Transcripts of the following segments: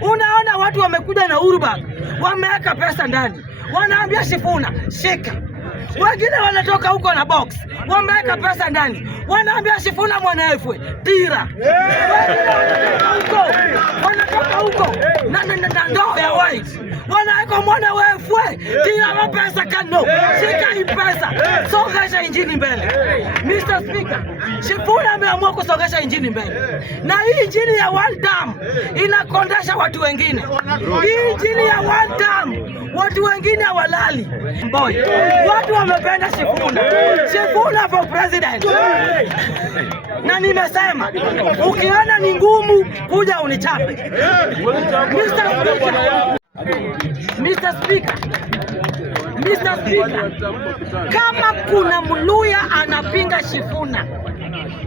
Unaona watu wamekuja na Urubag, wameweka pesa ndani, wanaambia Sifuna shika. Wengine wanatoka huko na box, wameweka pesa ndani, wanaambia Sifuna Mwanaefwe tira. Wanatoka huko na ndoo ya white, wanaweka Mwanaefwe tira mapesa kano. Shika hii pesa, songesha injini mbele. Mr. Speaker, Sifuna ameamua kusongesha injini mbele, na hii injini ya one term inakondesha watu wengine. Hii injini ya one term watu wengine hawalali. Boy, watu wamependa Sifuna. Sifuna for president. Na nimesema ukiona ni ngumu kuja unichape. Mr. Speaker, kama kuna Mluya anapinga Sifuna,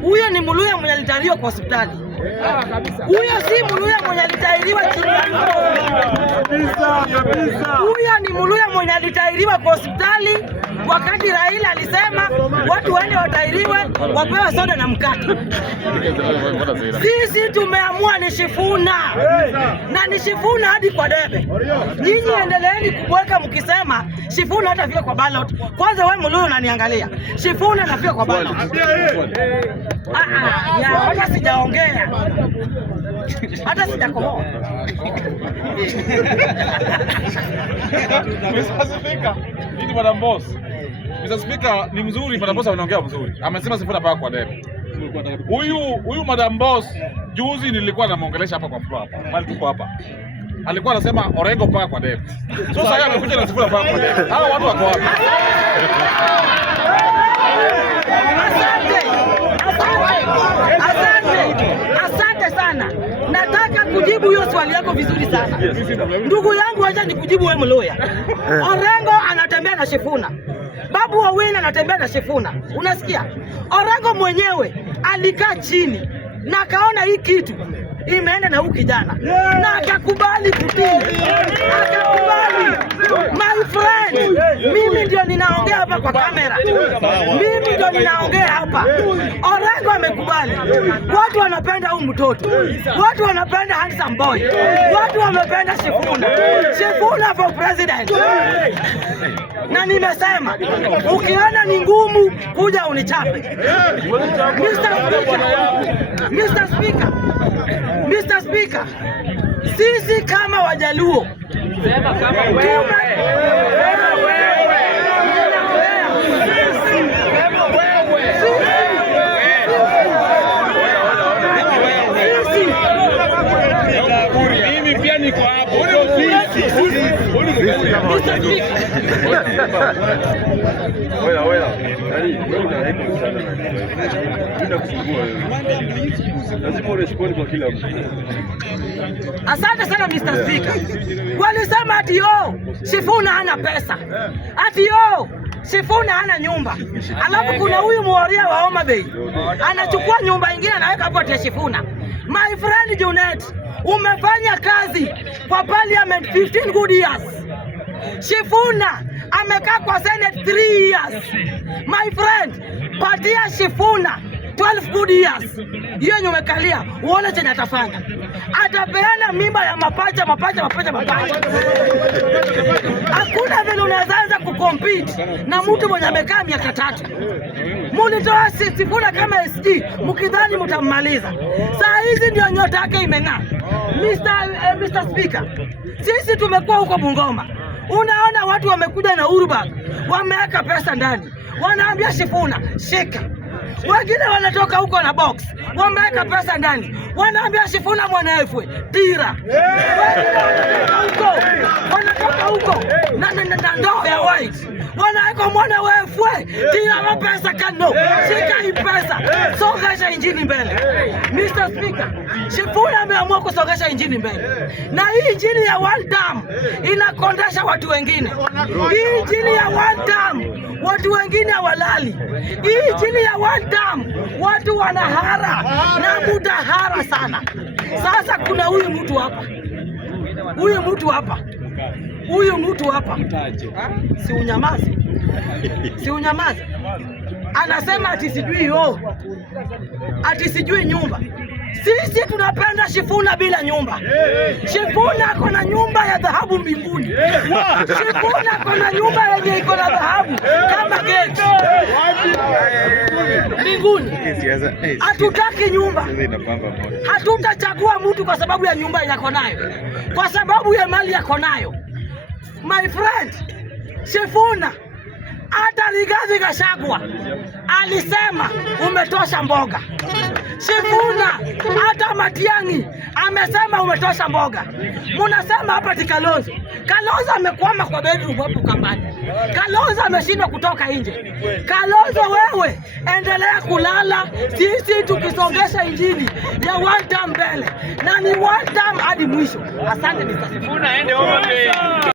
huyo ni Mluya mwenye alitahiriwa kwa hospitali. Huyo si Mluya mwenye alitahiriwa huyo ni Mluya mwenye alitahiriwa kwa hospitali wakati Raila alisema watu waende watahiriwe wapewe soda na mkate. Sisi tumeamua ni Sifuna, na ni Sifuna hadi kwa debe. Nyinyi endeleeni kubweka mkisema Sifuna hatafika kwa ballot. Kwanza wewe Mluya unaniangalia, Sifuna anafika kwa ballot. Hata sijaongea, hata sijakohoa. Mr. Speaker, hii Madam Boss. Mr. Speaker, ni mzuri, Madam Boss anaongea mzuri. Amesema Sifuna paka kwa debe. Huyu Madam Boss juzi nilikuwa namuongelesha hapa kwa floor hapa. Bali tuko hapa. Alikuwa anasema Orengo paka kwa debe. Sasa yeye amekuja na Sifuna paka kwa debe. Hao watu wako wapi? Asante sana. Nataka kujibu hiyo swali yako vizuri sana. Ndugu yangu, acha nikujibu wewe Mluya. Orengo anatembea na Sifuna. Babu Owino anatembea na Sifuna. Unasikia? Orengo mwenyewe alikaa chini na akaona hii kitu imeenda na huyu kijana na akakubali kutii. Akakubali. My friend, mimi ndio ninaongea hapa kwa kamera. Mimi ndio ninaongea hapa. Orengo amekubali. Watu wanapenda huyu mtoto. Watu wanapenda handsome boy. Watu wamependa Sifuna. Sifuna for president. Na nimesema ukiona ni ngumu kuja unichape. Mr. Speaker, sisi kama Wajaluo mimi pia niko hapo. Asante sana Mr. Speaker. Walisema ati Sifuna hana pesa, ati Sifuna hana nyumba. Alafu kuna huyu Mworia wa Homa Bay anachukua nyumba ingine anaweka hapo ati Sifuna. My friend Junet, umefanya kazi kwa parliament 15 good years. Sifuna amekaa kwa Senate 3 years. My friend, patia Sifuna 12 good years. Hiyo nyumekalia, uone chenye atafanya. Atapeana mimba ya mapacha. Hakuna vile unaanza kucompete na mtu mwenye amekaa miaka 3. Mulitoa Sifuna kama SG mkidhani mtammaliza. Saa hizi ndio nyota yake imeng'aa. Mr. Speaker, sisi tumekuwa huko Bungoma. Unaona watu wamekuja na Urubag, wameweka pesa ndani, wanaambia Sifuna shika. Wengine wanatoka huko na box, wameweka pesa ndani, wanaambia Sifuna Mwanaefwe tira. Wanatoka huko na ndoo ya white, wanaweka Mwanaefwe tira mapesa kano. Shika hii pesa, songesha injini mbele. Mr. Speaker, Sifuna ameamua kusongesha injini mbele, na hii injini ya one term inakondesha watu wengine. Hii injini ya one term watu wengine hawalali. Hii injini ya one term watu wanahara na mudahara sana. Sasa kuna huyu mtu hapa, si unyamazi. Anasema ati sijui ati sijui nyumba. Sisi tunapenda Sifuna bila nyumba. Sifuna ako na nyumba ya dhahabu mbinguni. Sifuna ako na nyumba yenye iko na dhahabu kama gate mbinguni. Hatutaki nyumba. Hatutachagua mtu kwa sababu ya nyumba yako nayo, kwa sababu ya mali yako nayo. My friend, Sifuna, hata Rigathi Gachagua alisema umetosha mboga. Sifuna, hata Matiang'i amesema umetosha mboga. Munasema hapa ti Kalonzo. Kalonzo amekwama kwa bedroom hapo Kambani. Kalonzo ameshindwa kutoka nje. Kalonzo, wewe endelea kulala, sisi tukisongesha injili ya one term mbele, na ni one term hadi mwisho. Asante Mr. Sifuna.